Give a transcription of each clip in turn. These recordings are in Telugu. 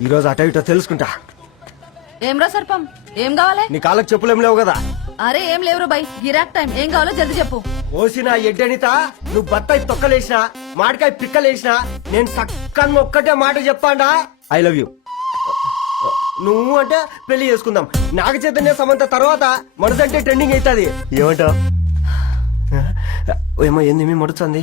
ఈ రోజు అటో ఇటో తెలుసుకుంటా. ఏం రా సర్పం? ఏం కావాలి? నీ కాళ్ళకి చెప్పులేం లేవు కదా? అరే ఏం లేవురు బై గిరాక్ టైం. ఏం కావాలో జల్దీ చెప్పు. ఓసిన ఎడ్డనిత నువ్వు బత్తాయి తొక్కలేసిన మాడికాయ పిక్కలేసిన నేను సక్కన్ ఒక్కటే మాట చెప్పాడా ఐ లవ్ యూ నువ్వు అంటే పెళ్ళి చేసుకుందాం. నాగ చైతన్య సమంత తర్వాత మనసంటే ట్రెండింగ్ అవుతుంది. ఏమంటావు? ఏమో ఏంది మీ మడుతుంది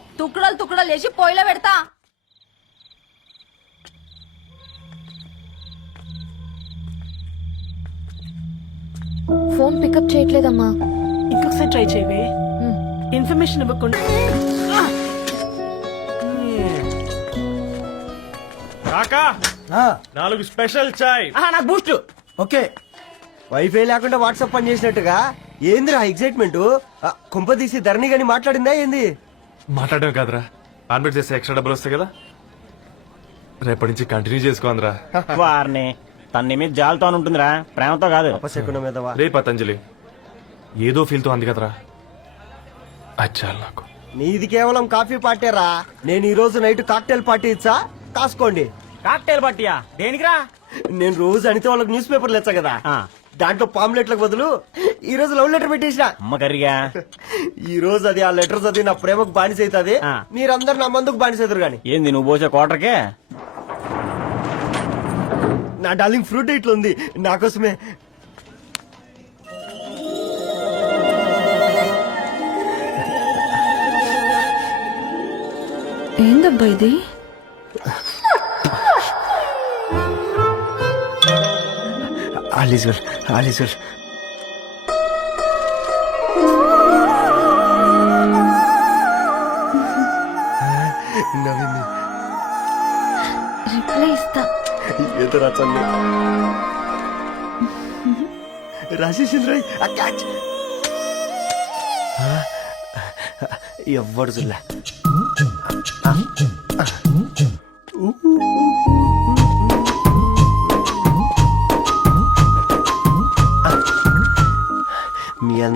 తుక్కడలు తుక్కడలు వేసి పొయ్యిలో పెడతా. ఫోన్ పికప్ చేయట్లేదమ్మా. ఇంకొకసారి ట్రై చేయవే. ఇన్ఫర్మేషన్ ఇవ్వకుండా. కాకా నాలుగు స్పెషల్ చాయ్. నాకు బూస్ట్. ఓకే. వైఫై లేకుండా వాట్సాప్ పని చేసినట్టుగా ఏందిరా ఎక్సైట్మెంట్ కుంప తీసి ధరణి గాని మాట్లాడిందా ఏంది? మాట్లాడడం కాదురా. కాన్వర్ట్ చేస్తే ఎక్స్ట్రా డబ్బులు వస్తాయి కదా? రేపటి నుంచి కంటిన్యూ చేసుకోందిరా వారిని తన మీద జాలతో ఉంటుందిరా. ప్రేమతో కాదు. అపశకునం మీదవా రే పతంజలి ఏదో ఫీల్తో అంది కదరా. అచ్చాలి నాకు. నీది కేవలం కాఫీ పార్టీరా. నేను ఈ రోజు నైట్ కాక్టైల్ పార్టీ ఇచ్చా? కాసుకోండి. కాక్టైల్ పట్టియా దేనికిరా? నేను రోజు అనితే వాళ్ళకి న్యూస్ పేపర్లు ఇచ్చా కదా. ఆ. దాంట్లో పాంప్లెట్లకు బదులు ఈ రోజు లవ్ లెటర్ పెట్టేసిన అమ్మ కర్రీగా ఈ రోజు అది ఆ లెటర్ చదివి నా ప్రేమకు బానిస అవుతుంది ఆ. మీరందరు నా మందుకు బానిస అవుతారు గాని ఏంది నువ్వు పోసే కోటర్కే నా డార్లింగ్ ఫ్రూట్ ఇట్లా ఉంది నా కోసమే ఏందబ్బా ఇది all is well all is well నవ్వింది రిప్లై ఇస్తా. ఏదో రాచండి రాసేసింది ఆ క్యాచ్. ఎవ్వడు చూడలే.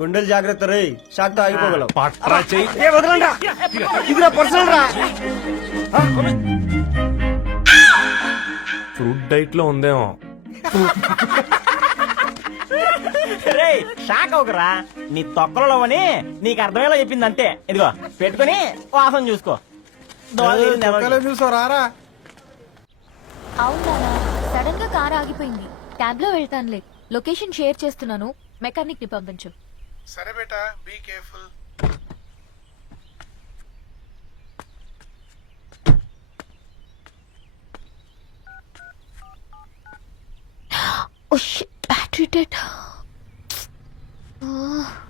గుండెలు జాగ్రత్త రే షాక్తో ఆగిపోగలవు పట్రా చెయ్యి ఏ వదలండ్రా. ఇది నా పర్సనల్ రా. ఫ్రూట్ డైట్లో ఉందేమో. రే షాక్ అవకరా నీ తొక్కలలో అని నీకు అర్థమయ్యేలా చెప్పింది అంతే. ఇదిగో పెట్టుకొని వాసన చూసుకో. దోవలో? చూసారా అవునా సడన్గా కార్ ఆగిపోయింది. క్యాబ్లో వెళ్తానులే. లొకేషన్ షేర్ చేస్తున్నాను. మెకానిక్ని పంపించు. సరే బేటా be careful Oh shit, battery dead. Oh.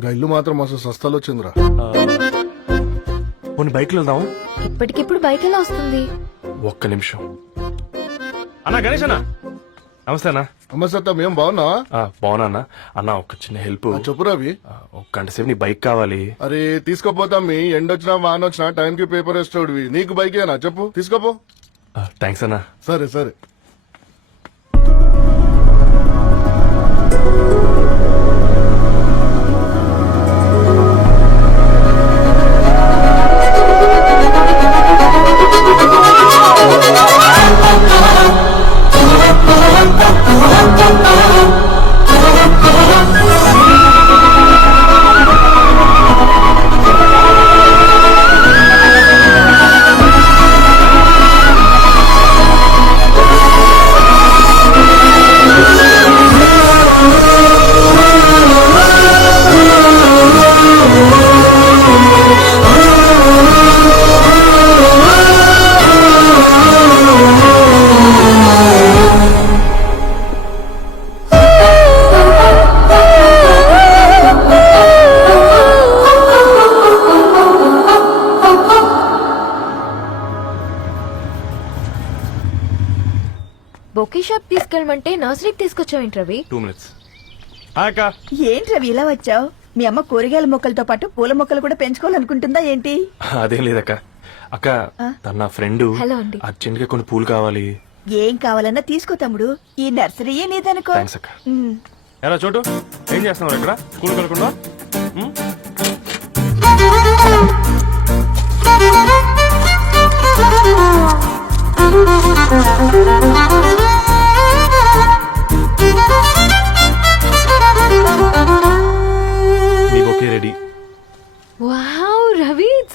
గా ఇల్లు మాత్రం మస్తు సస్తాలో వచ్చిందిరా. పోనీ బైక్లో వెళ్దాం ఇప్పటికిప్పుడు బైక్ ఎలా వస్తుంది? ఒక్క నిమిషం. అన్నా గణేష్ అన్న నమస్తే అన్న. అమ్మ సత్తం ఏం బాగున్నావా? ఆ, బాగున్నా అన్న. అన్న ఒక చిన్న హెల్ప్. చెప్పు రవి. ఒక గంట సేపు నీ బైక్ కావాలి. అరే తీసుకోపోతాం మీ. ఎండొచ్చినా వాన వచ్చినా టైం కి పేపర్ వేస్తాడువి నీకు బైకేనా? చెప్పు తీసుకోపో. థ్యాంక్స్ అన్న. సరే సరే. రవి? టూ మినిట్స్ అక్క. ఏంటి రవి ఇలా వచ్చావు? మీ అమ్మ కూరగాయల మొక్కలతో పాటు పూల మొక్కలు కూడా పెంచుకోవాలనుకుంటుందా ఏంటి? అదేం లేదక్క. అక్క తన నా ఫ్రెండ్. హలో అండి. అర్జెంట్గా కొన్ని పూలు కావాలి. ఏం కావాలన్నా తీసుకో తమ్ముడు. ఈ నర్సరీయే నీదనుకో. థ్యాంక్స్ అక్క. ఉమ్. ఎలా చోటు? ఏం చేస్తున్నావు ఇక్కడ? స్కూల్ కలకుండా? నీ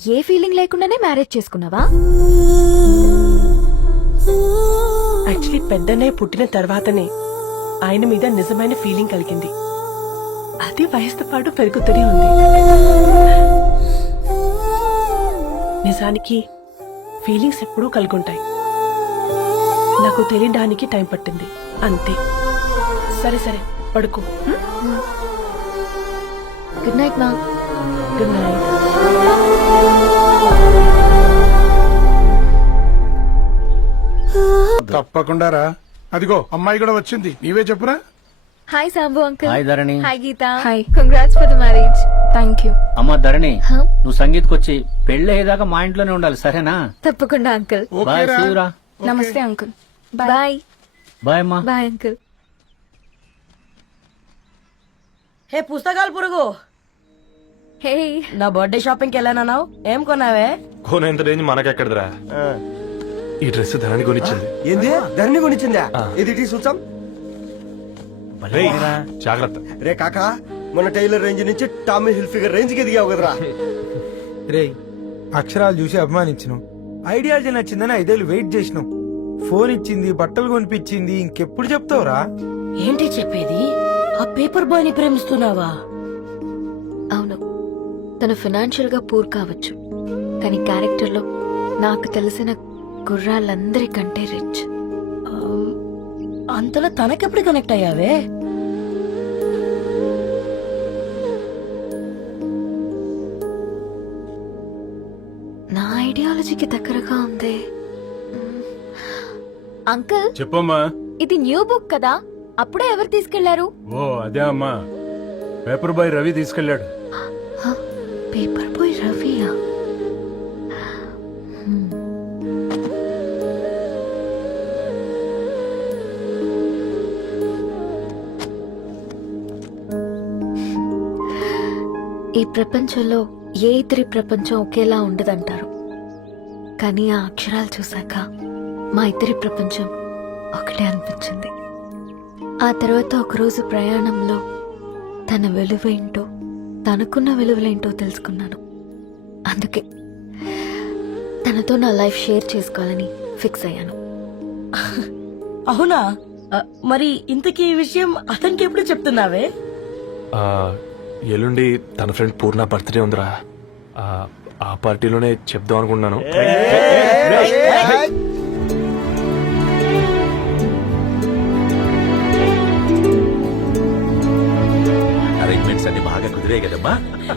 ఏ ఫీలింగ్ లేకుండానే మ్యారేజ్ చేసుకున్నావా? యాక్చువల్లీ పెద్దనే పుట్టిన తర్వాతనే ఆయన మీద నిజమైన ఫీలింగ్ కలిగింది. అది వయసుతో పాటు పెరుగుతూనే ఉంది. నిజానికి ఫీలింగ్స్ ఎప్పుడూ కలుగుంటాయి. నాకు తెలియడానికి టైం పట్టింది. అంతే. సరే సరే పడుకో? గుడ్ నైట్ మా గుడ్ నైట్. తప్పకుండా రా అదిగో అమ్మాయి కూడా వచ్చింది. నీవే చెప్పురా? Hi Sambu uncle. Hi Dharani. Hi Geetha. Hi. Congrats for the marriage thank you అమ్మ ధరణి Huh? నువ్వు సంగీత్కి వచ్చి పెళ్ళి అయ్యేదాకా మా ఇంట్లోనే ఉండాలి సరేనా? తప్పకుండా అంకుల్. బాయ్ ఓకేరా శివరా నమస్తే అంకుల్. బాయ్. బాయ్ అమ్మా. Bye uncle. హే పుస్తకాలు పురుగు. హే. నా బర్త్డే షాపింగ్కి వెళ్ళానన్నావు? ఏం కొన్నావే? కోనేంత రేంజ్ మనకెక్కడదిరా? ఈ డ్రెస్ ధరణి కొనిచ్చింది. ఏంది? ధరణి కొనిచ్చిందా? ఇది టీ చూసాం. రేయ్, జాగ్రత్త. రే కాకా మన టైలర్ రేంజ్ నుంచి టామీ హిల్ ఫిగర్ రేంజ్కి ఎదిగావు కదరా. రే అక్షరాలు చూసి అభిమానించను ఐడియాలజీ నచ్చిందని ఐదేళ్ళు వెయిట్ చేసినాం ఫోన్ ఇచ్చింది బట్టలు కొనిపించింది ఇంకెప్పుడు చెప్తావురా? ఏంటి చెప్పేది? ఆ పేపర్ బాయ్ని ప్రేమిస్తున్నావా? అవును. తను ఫినాన్షియల్గా పూర్ కావచ్చు. కానీ క్యారెక్టర్లో నాకు తెలిసిన గుర్రాలందరికంటే రిచ్ అంతలో తనకెప్పుడు కనెక్ట్ అయ్యావే? నా ఐడియాలజీకి దగ్గరగా ఉంది. అంకుల్ చెప్పమ్మా. ఇది న్యూ బుక్ కదా. అప్పుడే ఎవరు తీసుకెళ్ళారు? ఓ అదే అమ్మా. పేపర్ బాయ్ రవి తీసుకెళ్ళాడు. ఈ ప్రపంచంలో ఏ ఇద్దరి ప్రపంచం ఒకేలా ఉండదంటారు. కానీ ఆ అక్షరాలు చూశాక మా ఇద్దరి ప్రపంచం ఒకటే అనిపించింది. ఆ తర్వాత ఒకరోజు ప్రయాణంలో తన విలువేంటో తనకున్న విలువలేంటో తెలుసుకున్నాను. అందుకే తనతో నా లైఫ్ షేర్ చేసుకోవాలని ఫిక్స్ అయ్యాను. అవునా? మరి ఇంతకీ ఈ విషయం అతనికి ఎప్పుడు చెప్తున్నావే? ఆ, ఎల్లుండి తన ఫ్రెండ్ పూర్ణ బర్త్డే ఉందిరా. ఆ, ఆ పార్టీలోనే చెప్దాం అనుకున్నాను అరేంజ్మెంట్స్ అన్ని బాగా కుదిరే కదమ్మా.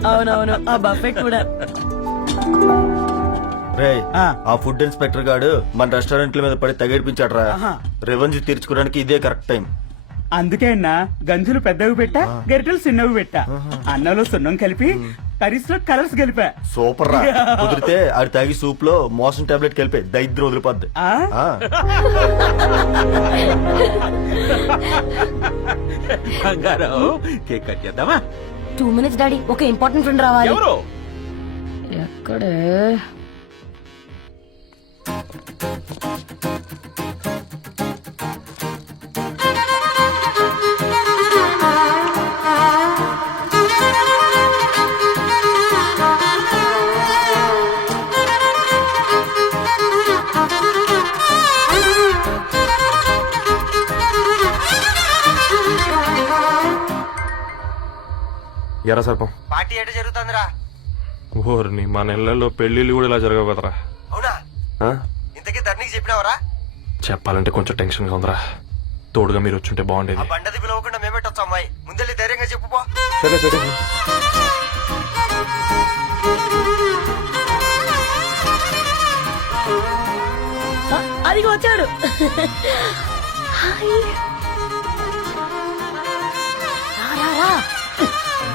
అవునవును ఆ బఫెట్ కూడా. రే ఆ. ఫుడ్ ఇన్స్పెక్టర్ గాడు మన రెస్టారెంట్ల మీద పడి తగేడిపించాడు రా రెవెన్యూ తీర్చుకోవడానికి ఇదే కరెక్ట్ టైం అందుకే అన్న గంజులు పెద్దవి పెట్టా గరిటెలు చిన్నవి పెట్టా. అన్నంలో సున్నం కలిపి కర్రీస్లో కలర్స్ కలిపా సూపర్ రా. కుదిరితే ఆడి తాగి సూప్లో మోషన్ టాబ్లెట్ కలిపి దైద్యం వదిలిపోద్ది. ఆ? ఆ. బంగారం. కేక్ కట్ చేద్దామా? Two minutes daddy. ఒక ఇంపార్టెంట్ ఫ్రెండ్ రావాలి. ఎవరు? ఎక్కడే? ఎరా సర్పం. పార్టీ ఎట జరుగుతుందిరా? ఓర్ని మా నెలల్లో పెళ్ళిళ్ళు కూడా ఇలా జరగవు కదరా అవునా? ఆ? ఇంతకీ ధరణికి చెప్పినావరా? చెప్పాలంటే కొంచెం టెన్షన్గా ఉందిరా. తోడుగా మీరు వచ్చుంటే బాగుండేది. ఆ బండది పిలవకుండా మేమెట్టొచ్చు అమ్మాయి. ముందెళ్ళి ధైర్యంగా చెప్పుపో సరే సరే. అదిగో వచ్చాడు.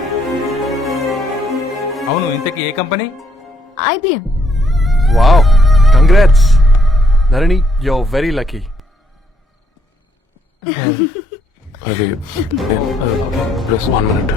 అవును ఇంతకీ ఏ company IBM wow congrats Dharani yo very lucky అది ప్లస్ వన్ మినిట్